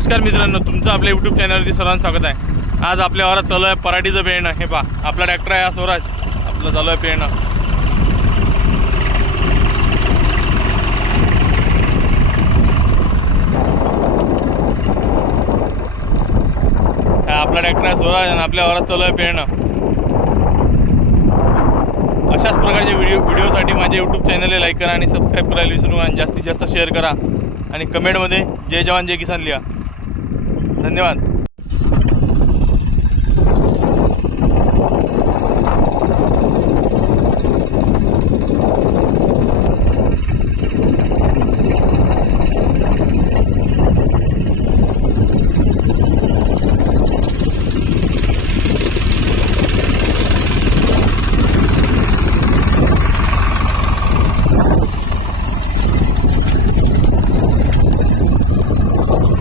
नमस्कार मित्रांनो, तुमचं आपल्या यूट्यूब चॅनलवरती सर्वांचं स्वागत आहे। आज आपल्या वावरात चालू आहे पराठीचं पेरणं। हे पहा, आपला ट्रॅक्टर आहे स्वराज, आपलं चालू आहे पेरणं। आपला ट्रॅक्टर आहे स्वराज आणि आपल्या वावरात चालू आहे पेरणं। अशाच प्रकारचे व्हिडिओसाठी माझे यूट्यूब चॅनलला लाईक करा आणि सबस्क्राईब करायला विसरू नका आणि जास्तीत जास्त शेअर करा आणि कमेंटमध्ये जय जवान जय किसान लिहा। धन्यवाद।